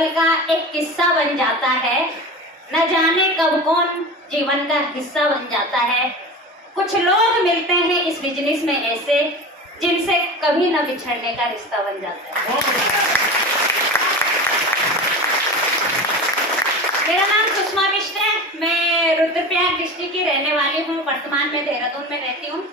पल का एक किस्सा बन जाता है, न जाने कब कौन जीवन का हिस्सा बन जाता है। कुछ लोग मिलते हैं इस बिजनेस में ऐसे जिनसे कभी न बिछड़ने का रिश्ता बन जाता है। मेरा नाम सुषमा मिश्र है, मैं रुद्रप्रयाग डिस्ट्रिक्ट की रहने वाली हूँ। वर्तमान में देहरादून में रहती हूँ।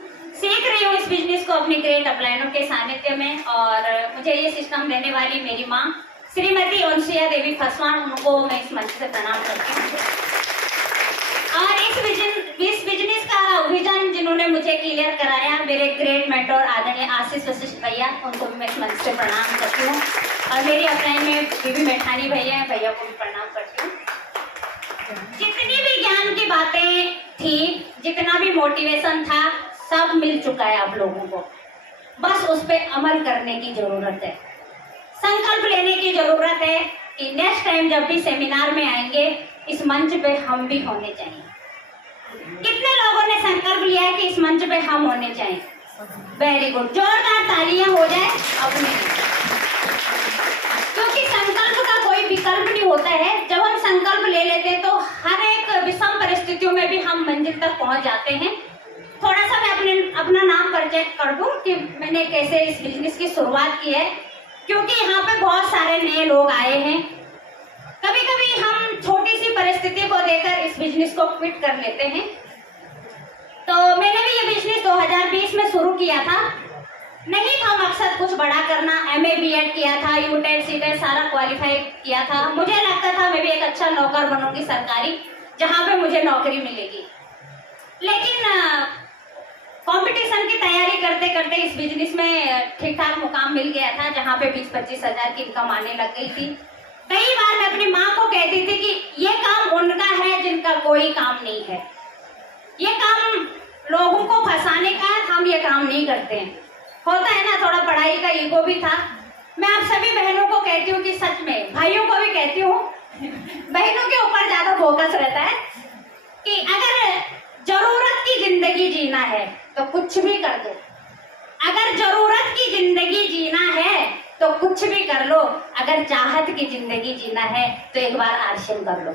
सीख रही हूँ इस बिजनेस को अपने ग्रेट अपलाइनों के सानिध्य में, और मुझे ये सिस्टम देने वाली मेरी माँ श्रीमती ओंसिया देवी फसवान, उनको मैं इस मंच से प्रणाम करती हूँ। और इस बिजनेस का विजन जिन्होंने मुझे क्लियर कराया, मेरे ग्रेट मेंटोर आदरणीय आशीष वशिष्ठ भैया, उनको भी मैं इस मंच से प्रणाम करती हूँ। और मेरी अपलाइन में बीबी मैठानी भैया हैं, भैया को भी प्रणाम करती हूँ। जितनी भी ज्ञान की बातें थी, जितना भी मोटिवेशन था, सब मिल चुका है आप लोगों को। बस उस पर अमल करने की जरूरत है, संकल्प लेने की जरूरत है कि नेक्स्ट टाइम जब भी सेमिनार में आएंगे इस मंच पे हम भी होने चाहिए। कितने लोगों ने संकल्प लिया है कि इस मंच पे हम होने चाहिए? वेरी गुड, जोरदार तालियां हो जाए अपने, क्योंकि संकल्प का कोई विकल्प नहीं होता है। जब हम संकल्प ले लेते हैं तो हर एक विषम परिस्थितियों में भी हम मंजिल तक पहुंच जाते हैं। थोड़ा सा मैं अपना नाम परिचय कर दूं कि मैंने कैसे इस बिजनेस की शुरुआत की है, क्योंकि यहाँ पे बहुत सारे नए लोग आए हैं। कभी कभी हम छोटी सी परिस्थिति को देकर इस बिजनेस को क्विट कर लेते हैं। तो मैंने भी ये बिजनेस 2020 में शुरू किया था। नहीं था मकसद कुछ बड़ा करना, MA BEd किया था, यूटेट सीटेट सारा क्वालिफाई किया था। मुझे लगता था मैं भी एक अच्छा नौकर बनूंगी सरकारी, जहाँ पे मुझे नौकरी मिलेगी। लेकिन कंपटीशन की तैयारी करते करते इस बिजनेस में ठीक ठाक मुकाम मिल गया था, जहाँ पे 20-25 हजार की इनकम आने लग गई थी। कई बार मैं अपनी माँ को कहती थी कि ये काम उनका है जिनका कोई काम नहीं है, ये काम लोगों को फंसाने का, हम ये काम नहीं करते हैं। होता है ना, थोड़ा पढ़ाई का ईगो भी था। मैं आप सभी बहनों को कहती हूँ कि सच में, भाइयों को भी कहती हूँ, बहनों के ऊपर ज्यादा फोकस रहता है कि अगर जरूरत की जिंदगी जीना है तो कुछ भी कर दो। अगर जरूरत की जिंदगी जीना है तो कुछ भी कर लो। अगर चाहत की जिंदगी जीना है तो एक बार आर्शन कर लो।